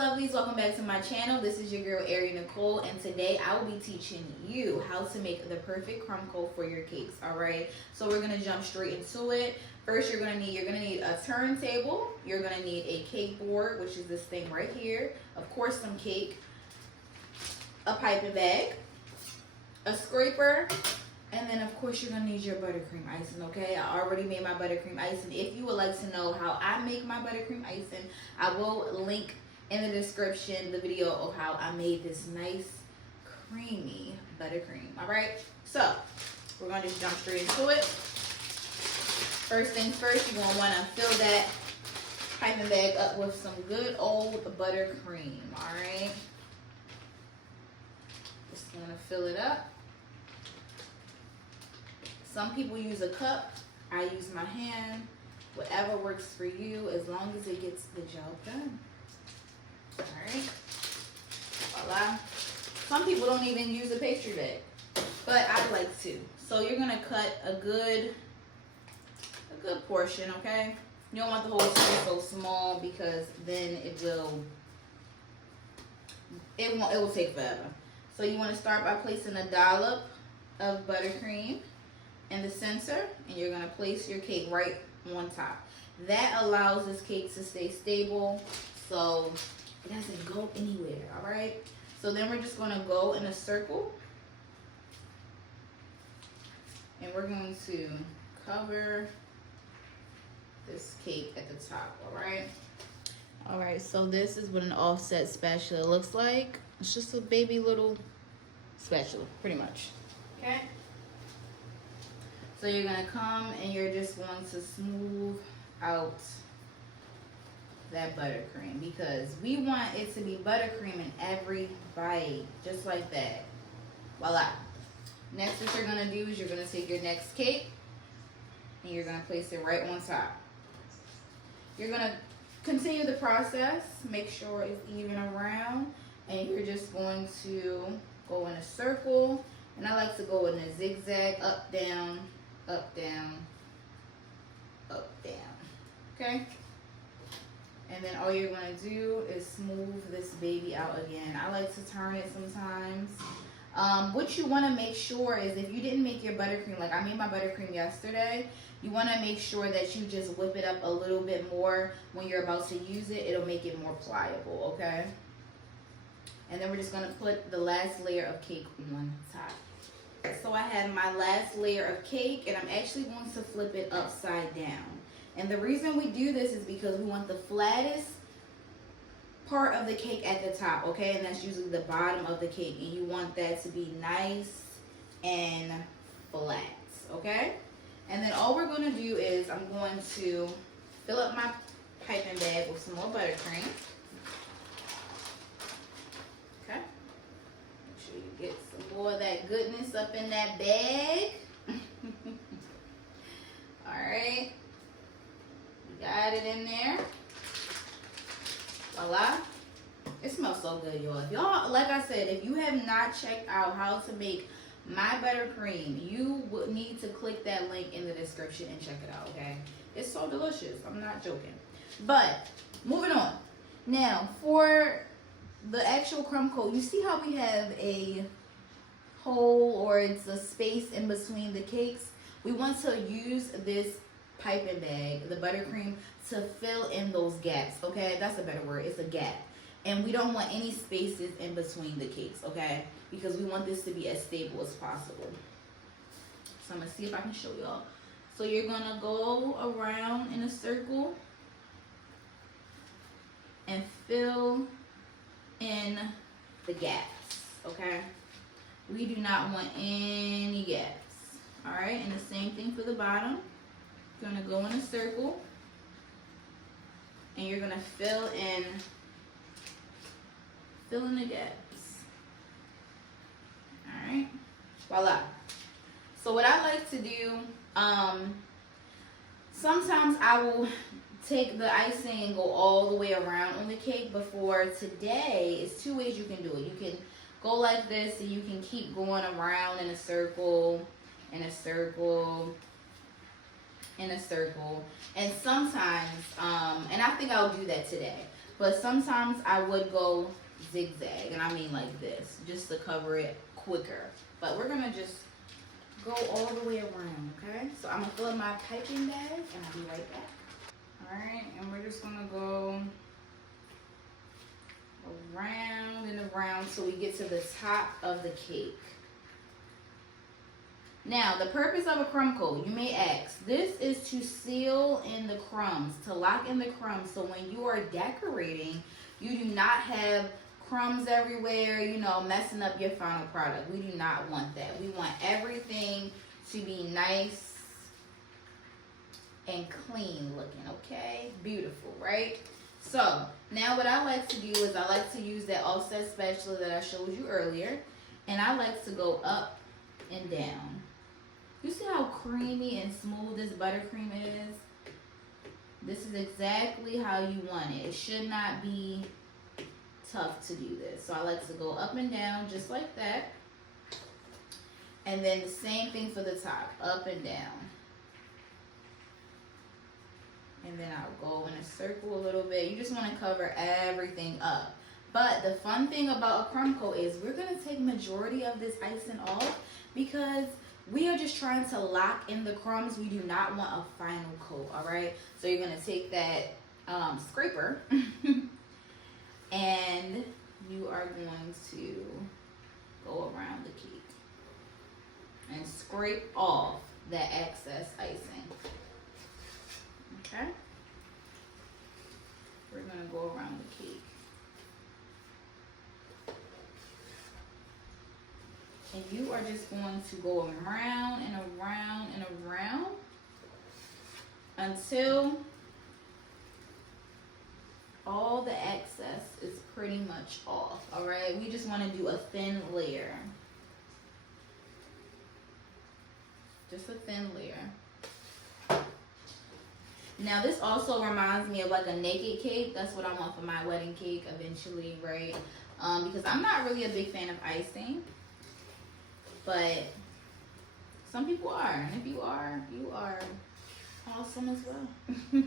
lovelies, welcome back to my channel. This is your girl Ayree Nicole, and today I will be teaching you how to make the perfect crumb coat for your cakes. All right, so we're gonna jump straight into it. First, you're gonna need a turntable. You're gonna need a cake board, which is this thing right here. Of course, some cake, a piping bag, a scraper, and then of course you're gonna need your buttercream icing. Okay, I already made my buttercream icing. If you would like to know how I make my buttercream icing, I will link in the description the video of how I made this nice creamy buttercream. All right, so we're gonna just jump straight into it. First things first, you're gonna want to fill that piping bag up with some good old buttercream. All right, just gonna fill it up. Some people use a cup. I use my hand. Whatever works for you, as long as it gets the job done. All right. Voila. Some people don't even use a pastry bag, but I like to. So you're gonna cut a good portion, okay? You don't want the whole thing so small because then it will take forever. So you want to start by placing a dollop of buttercream in the center, and you're going to place your cake right on top. That allows this cake to stay stable so it doesn't go anywhere. All right, so then we're just going to go in a circle, and we're going to cover this cake at the top. All right, so this is what an offset spatula looks like. It's just a baby little spatula, pretty much. Okay, so you're gonna come and you're just going to smooth out that buttercream because we want it to be buttercream in every bite, just like that. Voila. Next, what you're gonna do is you're gonna take your next cake and you're gonna place it right on top. You're gonna continue the process, make sure it's even around, and you're just going to go in a circle, and I like to go in a zigzag, up, down, up, down, up, down, okay? And then all you're gonna do is smooth this baby out again. I like to turn it sometimes. What you wanna make sure is if you didn't make your buttercream, like I made my buttercream yesterday, you wanna make sure that you just whip it up a little bit more when you're about to use it. It'll make it more pliable, okay? And then we're just gonna put the last layer of cake on top. So I have my last layer of cake, and I'm actually going to flip it upside down. And the reason we do this is because we want the flattest part of the cake at the top, okay? And that's usually the bottom of the cake, and you want that to be nice and flat, okay? And then all we're gonna do is I'm going to fill up my piping bag with some more buttercream. Okay? Make sure you get some more of that goodness up in that bag. Alright. Got it in there. Voila. It smells so good, y'all. If y'all, like I said, if you have not checked out how to make my buttercream, you would need to click that link in the description and check it out, okay? It's so delicious. I'm not joking. But moving on. Now, for the actual crumb coat, you see how we have a hole or it's a space in between the cakes? We want to use this piping bag, the buttercream, to fill in those gaps, okay? That's a better word. It's a gap. And we don't want any spaces in between the cakes, okay? Because we want this to be as stable as possible. So I'm gonna see if I can show y'all. So you're gonna go around in a circle and fill in the gaps, okay? We do not want any gaps, all right? And the same thing for the bottom. You're gonna go in a circle and you're gonna fill in the gaps. All right, voila. So what I like to do, sometimes I will take the icing and go all the way around on the cake. Before today, it's two ways you can do it. You can go like this, and you can keep going around in a circle, in a circle, in a circle. And sometimes, and I think I'll do that today. But sometimes I would go zigzag, and I mean like this, just to cover it quicker. But we're gonna just go all the way around, okay? So I'm gonna fill up my piping bag, and I'll be right back. All right, and we're just gonna go around and around till we get to the top of the cake. Now, the purpose of a crumb coat, you may ask, this is to seal in the crumbs, to lock in the crumbs, so when you are decorating, you do not have crumbs everywhere, you know, messing up your final product. We do not want that. We want everything to be nice and clean looking, okay? Beautiful, right? So, now what I like to do is I like to use that offset spatula that I showed you earlier, and I like to go up and down. You see how creamy and smooth this buttercream is? This is exactly how you want it. It should not be tough to do this. So I like to go up and down just like that. And then the same thing for the top, up and down. And then I'll go in a circle a little bit. You just want to cover everything up. But the fun thing about a crumb coat is we're going to take majority of this icing off because we are just trying to lock in the crumbs. We do not want a final coat, all right? So you're going to take that scraper and you are going to go around the cake and scrape off that excess icing. Okay? We're going to go around the cake. And you are just going to go around and around and around until all the excess is pretty much off. All right, we just want to do a thin layer. Just a thin layer. Now this also reminds me of like a naked cake. That's what I want for my wedding cake eventually, right? Because I'm not really a big fan of icing. But some people are, and if you are, you are awesome as well.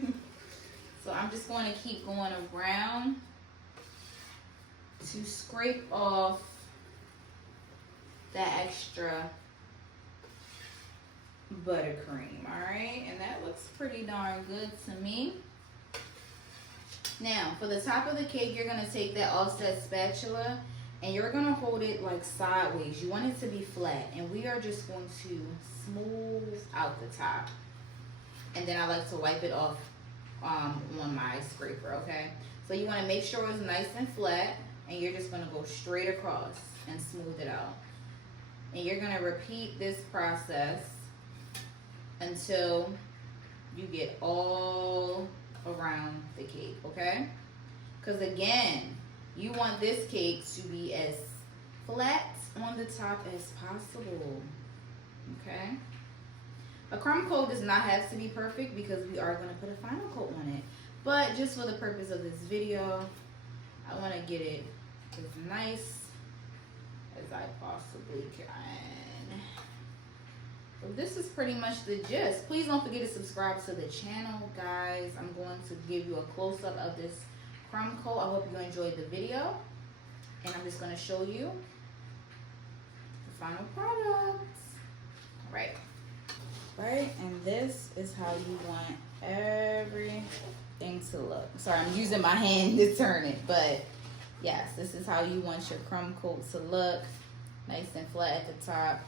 So I'm just going to keep going around to scrape off that extra buttercream, all right? And that looks pretty darn good to me. Now, for the top of the cake, you're going to take that offset spatula and you're going to hold it like sideways. You want it to be flat. And we are just going to smooth out the top. And then I like to wipe it off on my scraper, okay? So you want to make sure it's nice and flat. And you're just going to go straight across and smooth it out. And you're going to repeat this process until you get all around the cake, okay? Because again, you want this cake to be as flat on the top as possible, okay? A crumb coat does not have to be perfect because we are going to put a final coat on it. But just for the purpose of this video, I want to get it as nice as I possibly can. So this is pretty much the gist. Please don't forget to subscribe to the channel, guys. I'm going to give you a close-up of this crumb coat. I hope you enjoyed the video. And I'm just going to show you the final product. Right. Right, and this is how you want everything to look. Sorry, I'm using my hand to turn it, but yes, this is how you want your crumb coat to look. Nice and flat at the top.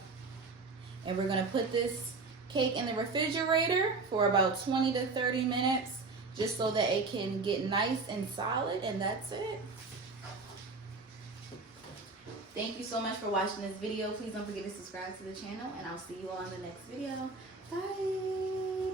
And we're gonna put this cake in the refrigerator for about 20 to 30 minutes, just so that it can get nice and solid, and that's it. Thank you so much for watching this video. Please don't forget to subscribe to the channel, and I'll see you all in the next video. Bye.